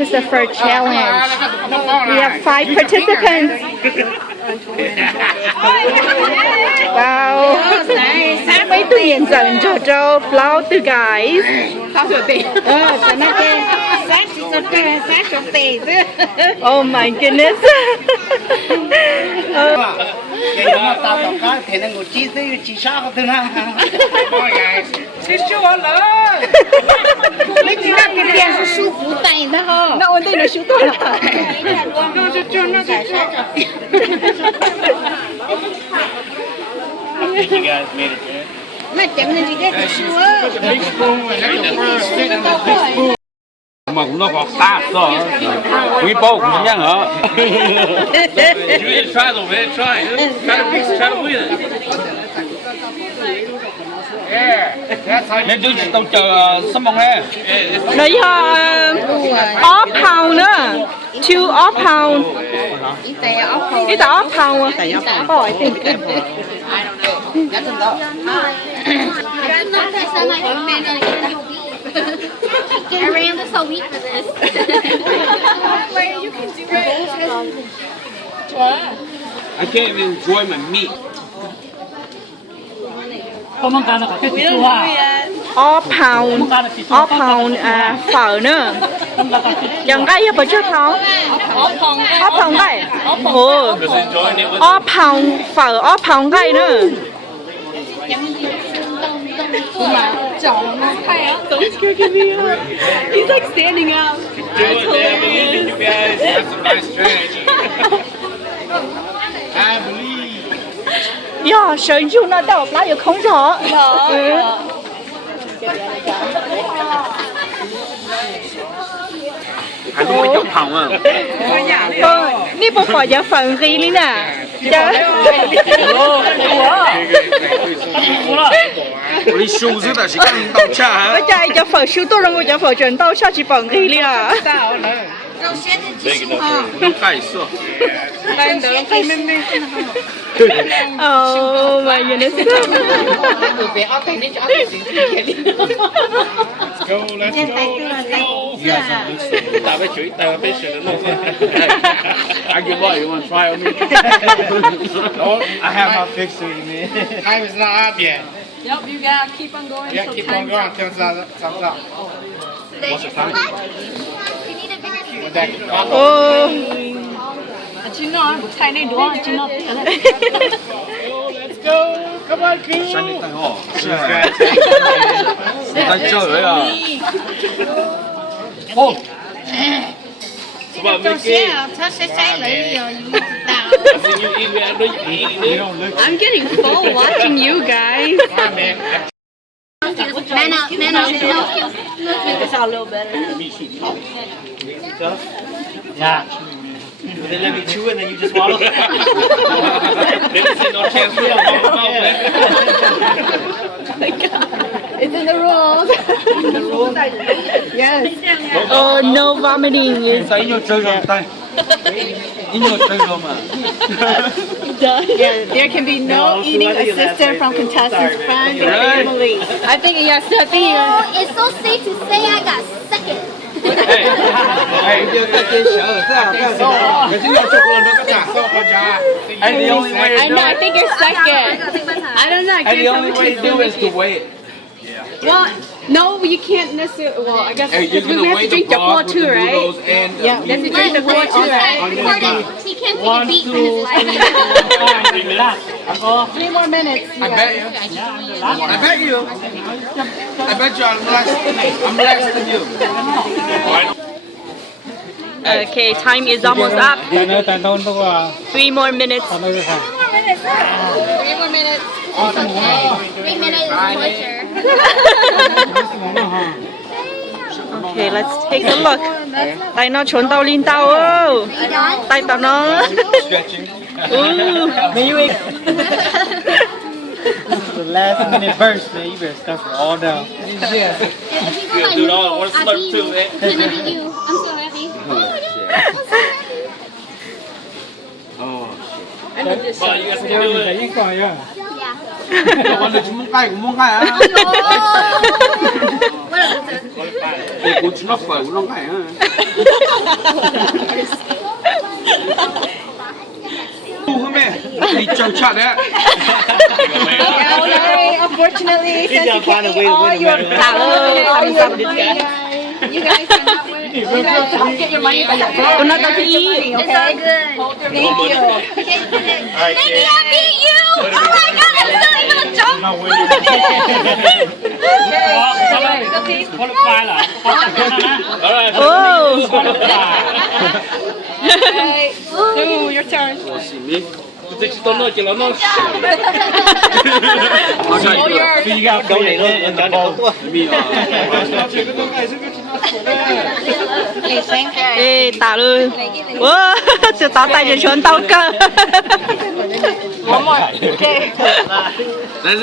This is the first challenge. We have 5 participants. Wow. Mấy từ hiện dẫn cho flow từ guys. Oh my goodness. You guys made it there. mà cũng nó còn xa rồi quý bố cũng nhá hả You need to try though, man. Try. Try to win it. nên chú tao chờ sắm bông ha Đấy off pound nữa. 2 off pound. Ý ta off pound. Hỏi tìm. I ran this whole week for this. You can do it. I can't even enjoy my meat Off pound. Off pound phở nữa. Chẳng cái gì chứ không? Off pound cái. Ồ. Off pound phở off pound cái nữa. He's like standing up. Do it, man. I believe in you guys. That's a nice strategy. I believe. Yeah, 神助那到哪有空调？anh không có chọc hồng à Ni bộ phận giờ phần ghi lên nè.我的手指的是跟你道歉啊 Bây giờ giờ phần siêu多人我giờ phần trận斗下去phần ghi lên à. 盖色 Oh my goodness. Let's go. Tại phải chửi, tại phải sửa nó. I give up you want to try on me I have my fix for you, man. Time is not up yet. Yep, you gotta keep on going. Yeah, till keep on time's going up. until time's up. What's the time? You need a bigger Back. Oh. Chị nói một thay này đúng không? Chị nói Let's go. Come on, cool. 山顶太好在这里啊哦 Come on, Mickey. I'm getting full watching you guys. Come on, man. Man up, man up. it's a little better. Yeah. They let me chew and then you just swallow. They didn't say no chance for you. It's in the rules. Yes. Oh, no vomiting. sao nhiều chơi rồi tay nhiều chơi rồi mà Yeah, there can be no eating assistance from contestants' friends and family. I think yes, I think Oh, it's so safe to say I got second. hey cái sợ sao cái gì cho con nó Trả sâu con cha. and the only way I know. I think you're second. I don't know. and the only way to do is to wait Well, no, you can't necessarily. Well, I guess hey you're we gonna have to wait drink the broth whole with too, the right? noodles and Yeah, we have to drink the whole too, right? Recorded. He can't take a beat from his life. 3 more minutes. I bet you I bet you I'm less than you Okay, time is almost up. 3 more minutes. 3 more minutes. 3 minutes is torture. Okay, let's take a look. Tay nó trốn tao lên tao. Oh. Are you done? Tay tao nó. stretching Ooh. The last minute burst, man. You better stuff it all down. If you go by do it all. noodles, What's I slurp beat too, you. eh? Can I beat you? I'm so happy. Oh, yeah. I'm so happy. oh Come on, you guys can do it. Yeah. shit. Con này chúng muốn cay cũng muốn cay á What else? Thì cũng nó phở nó ngay ha. Không mẹ, đi trong chat đấy. Unfortunately, since you can't eat all your you guys cannot win. You guys don't get your money back. Cô nói tao đi. It's all good. Thank you. Nikki, I beat you! Oh my god, I'm still able to jump! คนละควายเหรอคนละคนนะ All right. โอ้ Okay. Sue, your turn. Tôi chỉ tốn nói chỉ là nó. Hold your. You got câu này luôn là bầu tua Okay, thank you. ê tao ơi wow sự tao tay cho chúng tao cơ One more. Okay.